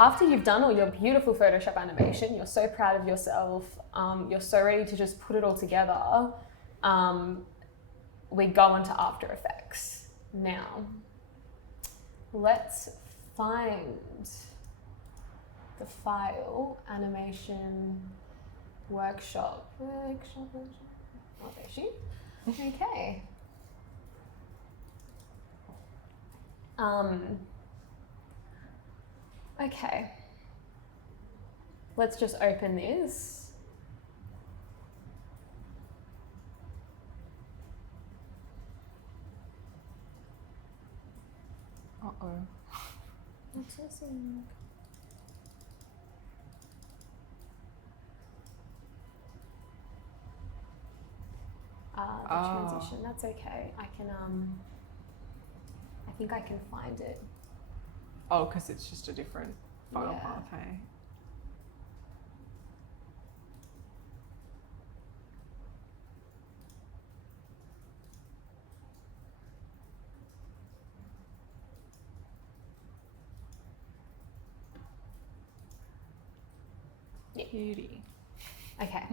after you've done all your beautiful Photoshop animation, you're so proud of yourself, you're so ready to just put it all together, we go into After Effects. Now, let's find the file, animation, workshop. Oh, there she. Okay. Okay. Let's just open this. Uh-oh. What's missing? The transition, that's okay. I can, I think I can find it. Oh, because it's just a different file Yeah. path, hey? Yeah. Beauty. Okay.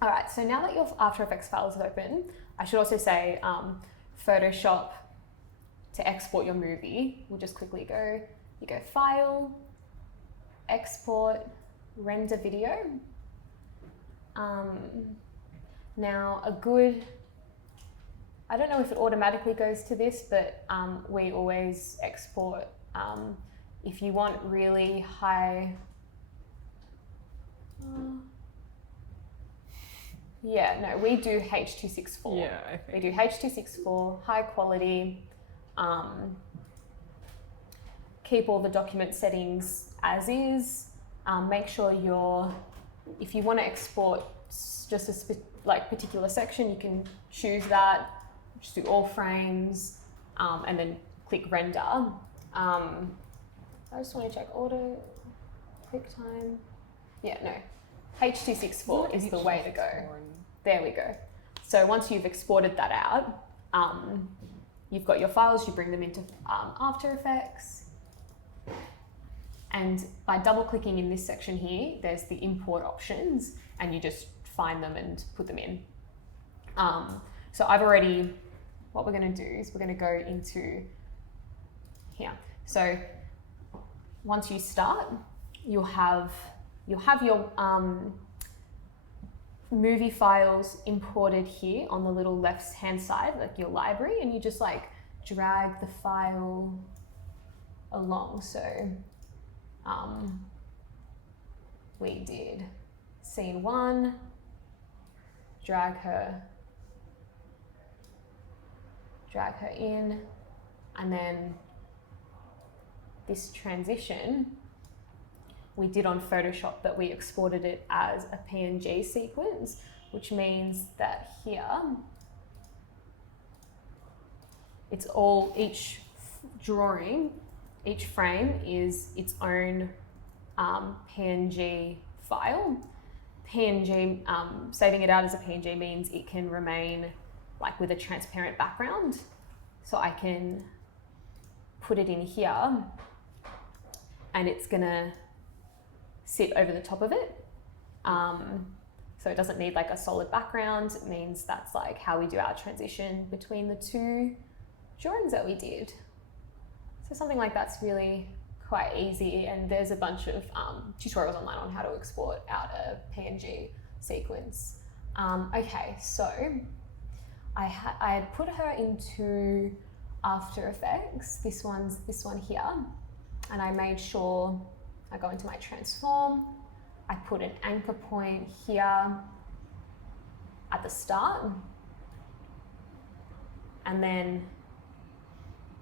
All right, so now that your After Effects file is open, I should also say Photoshop to export your movie. We'll just quickly go, you go File, Export, Render Video. Now a good, I don't know if it automatically goes to this, but we always export, if you want really high, yeah, no, we do H.264. Yeah, I think. We do H.264, high quality, keep all the document settings as is, make sure if you want to export just a particular section, you can choose that, just do all frames, and then click render. I just want to check auto, QuickTime, yeah, no. H.264 is the way to go. There we go. So once you've exported that out, you've got your files, you bring them into After Effects. And by double clicking in this section here, there's the import options and you just find them and put them in. So what we're gonna do is we're gonna go into here. So once you start, you'll have your movie files imported here on the little left hand side, like your library, and you just like drag the file along. So we did scene 1, drag her in, and then this transition we did on Photoshop, but we exported it as a PNG sequence, which means that here, it's all, each drawing, each frame is its own PNG file. PNG, saving it out as a PNG means it can remain like with a transparent background. So I can put it in here and it's gonna sit over the top of it. So it doesn't need like a solid background. It means that's like how we do our transition between the two drawings that we did. So something like that's really quite easy, and there's a bunch of tutorials online on how to export out a PNG sequence. Okay, so I had put her into After Effects. This one here, and I made sure I go into my transform. I put an anchor point here at the start, and then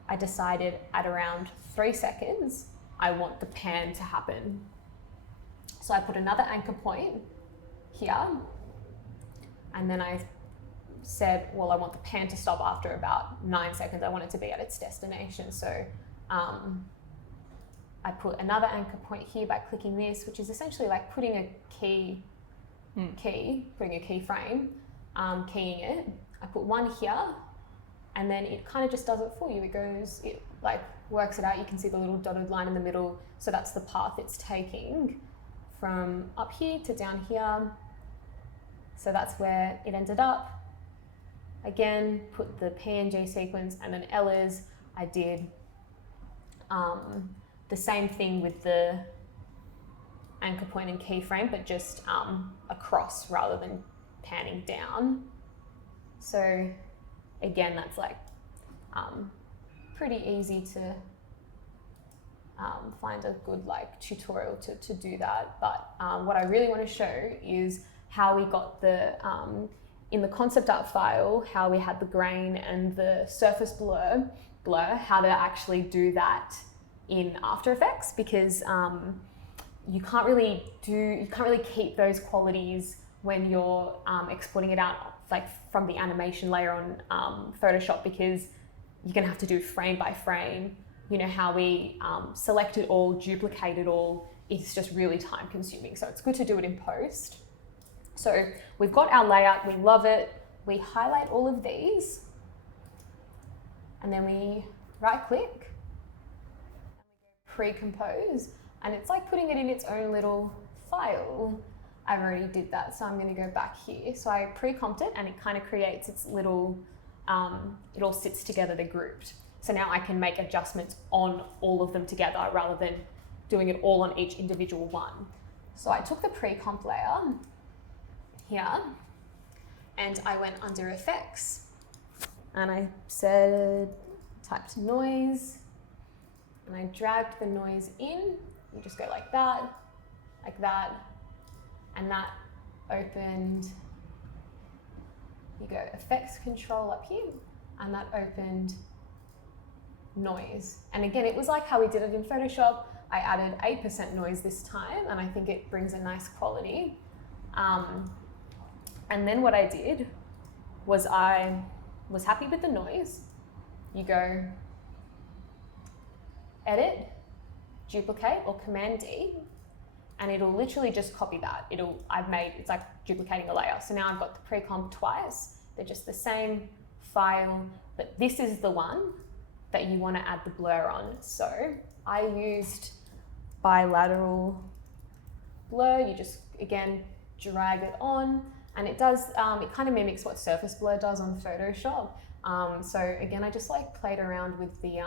I decided at around 3 seconds, I want the pan to happen. So I put another anchor point here, and then I said, well, I want the pan to stop after about 9 seconds. I want it to be at its destination. So I put another anchor point here by clicking this, which is essentially like putting a putting a keyframe, keying it. I put one here, and then it kind of just does it for you. It like works it out. You can see the little dotted line in the middle. So that's the path it's taking from up here to down here. So that's where it ended up. Again, put the PNG sequence, and then Ella's, I did the same thing with the anchor point and keyframe, but just across rather than panning down. So again, that's like pretty easy to find a good like tutorial to do that. But what I really want to show is how we got the, in the concept art file, how we had the grain and the surface blur, how to actually do that in After Effects, because you can't really keep those qualities when you're exporting it out like from the animation layer on Photoshop, because you're gonna have to do frame by frame. You know, how we select it all, duplicate it all, it's just really time consuming. So it's good to do it in post. So we've got our layout, we love it. We highlight all of these, and then we right click, pre-compose, and it's like putting it in its own little file. I've already did that, so I'm going to go back here. So I pre-comped it, and it kind of creates its little, it all sits together, they're grouped. So now I can make adjustments on all of them together rather than doing it all on each individual one. So I took the pre-comp layer here, and I went under effects, and I typed noise, and I dragged the noise in. You just go like that, and that opened. You go effects control up here, and that opened noise. And again, it was like how we did it in Photoshop. I added 8% noise this time, and I think it brings a nice quality. And then what I did was I was happy with the noise. You go edit, duplicate, or Command D, and it'll literally just copy that. It's like duplicating a layer. So now I've got the pre-comp twice. They're just the same file, but this is the one that you want to add the blur on. So I used bilateral blur. You just, again, drag it on, and it does, it kind of mimics what surface blur does on Photoshop. So again, I just like played around with the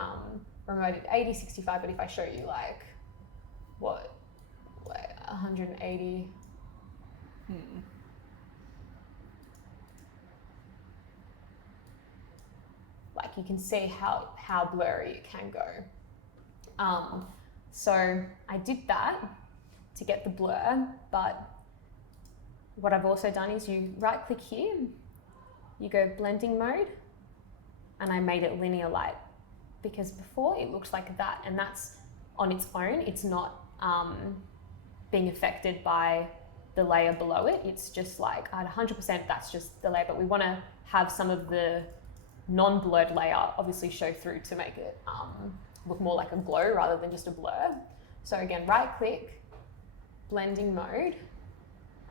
remote at 80-65, but if I show you like 180. Like you can see how blurry it can go. So I did that to get the blur, but what I've also done is you right click here, you go blending mode, and I made it linear light, because before it looked like that, and that's on its own. It's not being affected by the layer below it. It's just like at 100%, that's just the layer, but we want to have some of the non-blurred layer obviously show through to make it look more like a glow rather than just a blur. So again, right click, blending mode,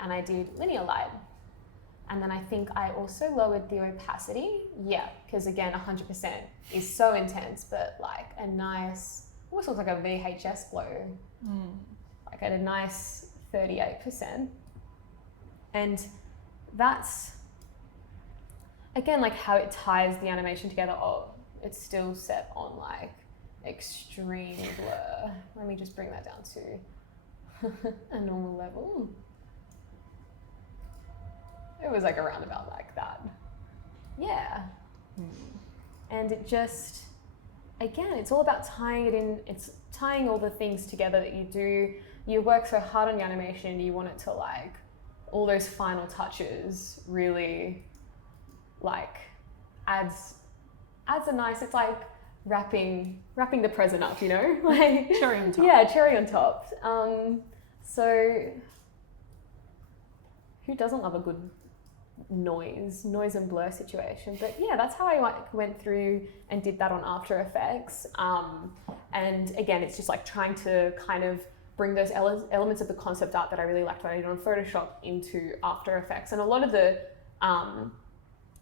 and I did linear light. And then I think I also lowered the opacity. Yeah, because again, 100% is so intense, but like a nice, almost looks like a VHS glow. Like at a nice 38%. And that's, again, like how it ties the animation together. Oh, it's still set on like extreme blur. Let me just bring that down to a normal level. It was like around about like that. Yeah. And it just, again, it's all about tying it in. It's tying all the things together that you do. You work so hard on the animation, you want it to like, all those final touches really like adds a nice, it's like wrapping the present up, you know? Like Cherry on top. Yeah, cherry on top. So who doesn't love a good noise and blur situation? But yeah, that's how I went through and did that on After Effects. And again, it's just like trying to kind of bring those elements of the concept art that I really liked what I did on Photoshop into After Effects. And a lot of the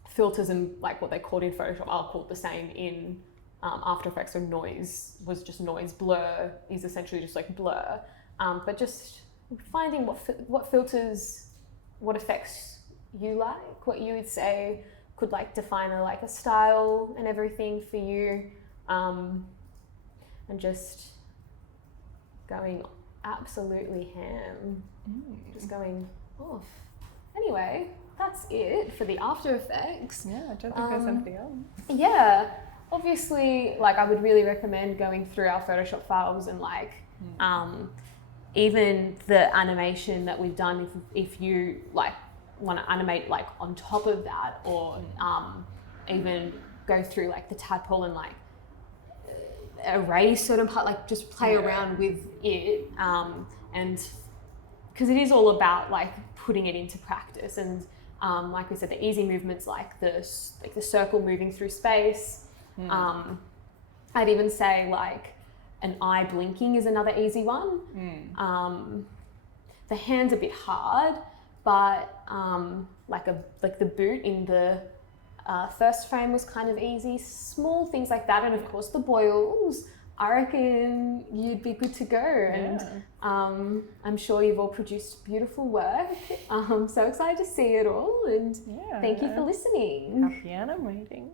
filters and like what they called in Photoshop are called the same in After Effects. So noise was just noise, blur is essentially just like blur. But just finding what filters, what effects you like, what you would say could like define a style and everything for you, and just going absolutely ham, just going off. Anyway, that's it for the After Effects. Yeah, I don't think there's anything else. Yeah, obviously, like I would really recommend going through our Photoshop files and like even the animation that we've done. If you like want to animate like on top of that, or even go through like the tadpole and like erase certain part, like just play around with it, and because it is all about like putting it into practice. And like we said, the easy movements like the circle moving through space. I'd even say like an eye blinking is another easy one. The hand's a bit hard, but like the boot in the first frame was kind of easy. Small things like that, and of course the boils. I reckon you'd be good to go. And I'm sure you've all produced beautiful work. I'm so excited to see it all, and thank you for listening. Happy animating.